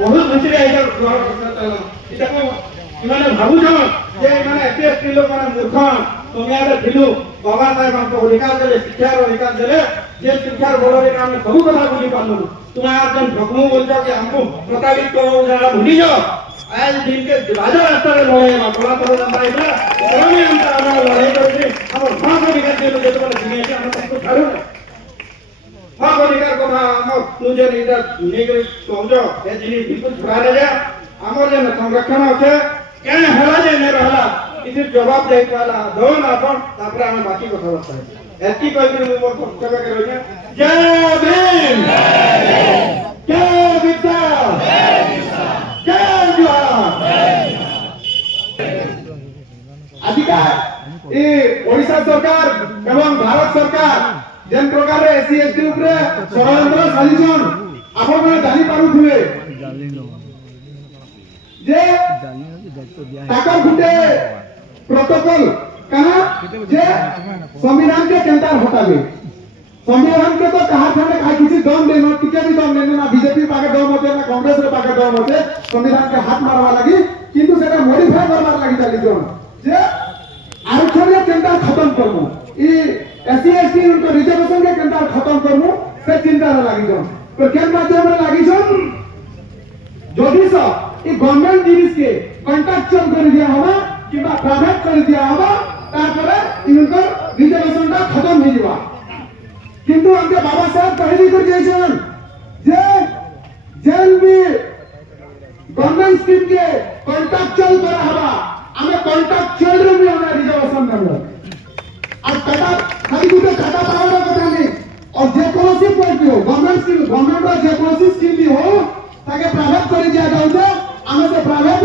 ବହୁତ ଖୁସିରେ ଏଇଟା ଏଟାକୁ ସେମାନେ ଭାବୁଛ ଯେ ମାନେ ଏତେ ସ୍ତ୍ରୀ ଲୋକମାନେ ମୂର୍ଖ ଦୁନିଆରେ ଥିଲୁ ବାବା ସାହେବ ଆମକୁ ଅଧିକାର ଦେଲେ ଶିକ୍ଷାର ଅଧିକାର ଦେଲେ ଯେ ଶିକ୍ଷାର ବଳରେ ଆମେ ସବୁ କଥା ବୁଝି ପାରିଲୁ ତୁମେ ଆଜ ଠକମୁ ବୋଲଛ କି ଆମକୁ ପ୍ରତାରିତ ଯାହା ଭୁଲିଛ आज दिन के राजा रास्ता रे लड़े मा कोला तो जनता इला कोनी अंतर हम लड़ाई करके हम भाग को निकाल दे जे तो दुनिया के हम सबको छाड़ो भाग को निकाल को हम तुझे निदा दुनिया के समझो ए जिनी बिल्कुल छुड़ा दे जा हमर जे संरक्षण होते के हला जे ने रहला इसे जवाब दे पाला दोन अपन तापर हम बाकी কথা বলতে एती कोई भी मोर पक्ष के रहिए जय भीम जय विकास अधिकार ए ओडिशा सरकार एवं भारत सरकार जेन प्रकार एससी एसटी ऊपर षडयंत्र साजिछन आपण माने जानि पारुथुवे जे टाका गुटे प्रोटोकॉल कहा जे संविधान के केंद्र हटावे संविधान के तो कहा था ना किसी दम देना टिके भी दम देना ना बीजेपी पाके दम होते ना कांग्रेस रे पाके दम होते संविधान के हाथ मारवा लगी किंतु सेटा मॉडिफाई करवार लगी चली जोन जे आरक्षण के केंद्र खत्म करमु ई एससी एसटी उनको रिजर्वेशन के केंद्र खत्म करमु से चिंता लगी जोन तो केन माध्यम रे लगी जोन जदि स ई गवर्नमेंट जिनिस के कॉन्ट्रैक्चुअल कर दिया होबा किबा प्राइवेट कर दिया होबा तारपरे इनको रिजर्वेशन का खत्म हो जिवा किंतु हमके बाबा साहब कहली कर जाइछन जे जेन भी गवर्नमेंट स्कीम के कॉन्ट्रैक्चुअल करा हवा हमें कॉन्ट्रैक्चुअल रे भी हमें रिजर्वेशन करबो और टाटा खाली गुटे टाटा पावर कथा नहीं और जे कोनोसी पॉइंट हो गवर्नमेंट स्कीम गवर्नमेंट रा जे कोनोसी स्कीम भी हो ताके प्राइवेट कर दिया जाउछे हमें से प्राइवेट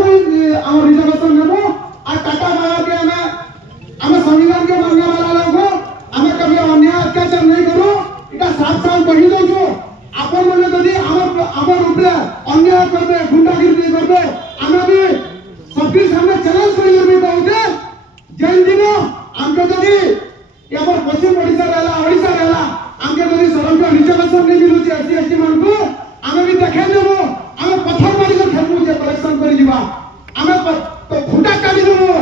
हम रिजर्वेशन लेबो और टाटा पावर के हमें संविधान के मानने वाला लोग हमें कभी अन्याय अत्याचार नहीं करो इटा साफ साफ कहि दो जो आपन माने जदी हमर ऊपर अन्याय करबे गुंडागिरी करबे हमें भी सबके सामने चैलेंज करि करबे कहते जन दिन हमके जदी हमर पश्चिम ओडिसा रहला हमके जदी सरकार रिजर्वेशन नहीं मिलु जे एससी एसटी मान को हमें भी देखे देबो हमें पत्थर मारी के खेलबो जे कलेक्शन करि दिबा हमें तो फुटा काटी देबो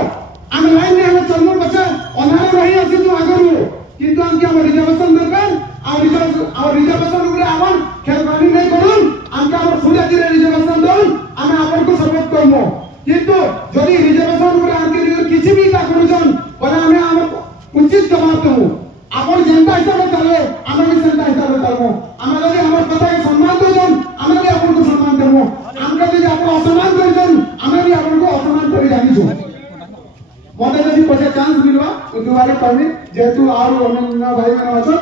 हमें लाइन में हमें चलमु बच्चा अनार रही आसी तो आगरु किंतु हमके हम रिजर्वेशन दरकार और रिजर्वेशन ऊपर हमन खेलबानी नहीं करूं हमके हमर सुजा दिले रिजर्वेशन दोन हमें आपन को सपोर्ट करमो किंतु जदी रिजर्वेशन ऊपर हमके किछि भी का करूजन बना हमें हम उचित जवाब देमु आपन जनता हिसाब चले हमें भी जनता हिसाब चलमो हमें जदी हमर कथा के सम्मान देजन हमें भी आपन को सम्मान देमो हमके जदी आपन असम्मान करजन हमें भी आपन को असम्मान करि जानिछु मते जदी पछे चांस मिलवा दुबारा कहबी जेतु आरो अन्य भाई माने अछन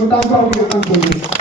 मुताबिक हम काम करबो।